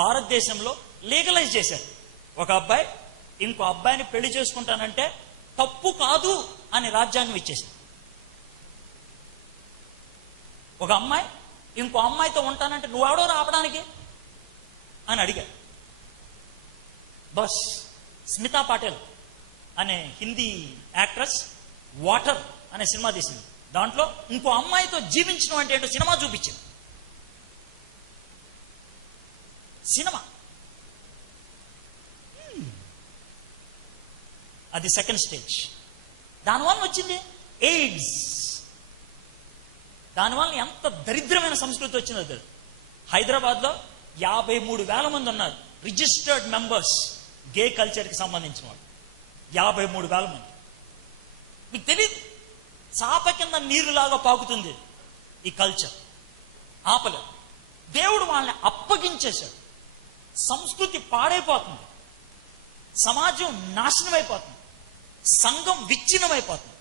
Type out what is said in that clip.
భారతదేశంలో లీగలైజ్ చేశారు. ఒక అబ్బాయి ఇంకో అబ్బాయిని పెళ్లి చేసుకుంటానంటే తప్పు కాదు అని రాజ్యాంగం ఇచ్చేసింది. ఒక అమ్మాయి ఇంకో అమ్మాయితో ఉంటానంటే నువ్వెవడో రావడానికి అని అడిగారు. బస్ స్మితా పాటేల్ అనే హిందీ యాక్ట్రెస్ వాటర్ అనే సినిమా తీసింది. దాంట్లో ఇంకో అమ్మాయితో జీవించడం అంటే ఏంటో సినిమా చూపించింది. సినిమా అది సెకండ్ స్టేజ్. దానివల్ల వచ్చింది ఎయిడ్స్. దానివల్ల ఎంత దరిద్రమైన సంస్కృతి వచ్చిందో తెలుసు. హైదరాబాద్లో 53,000 మంది ఉన్నారు రిజిస్టర్డ్ మెంబర్స్ గే కల్చర్కి సంబంధించిన వాళ్ళు. 53,000 మంది. మీకు తెలియదు, చాప కింద నీరులాగా పాకుతుంది ఈ కల్చర్. ఆపలేదు. దేవుడు వాళ్ళని అప్పగించేశాడు. సంస్కృతి పాడైపోతుంది, సమాజం నాశనం అయిపోతుంది, సంఘం విచ్ఛిన్నమైపోతుంది.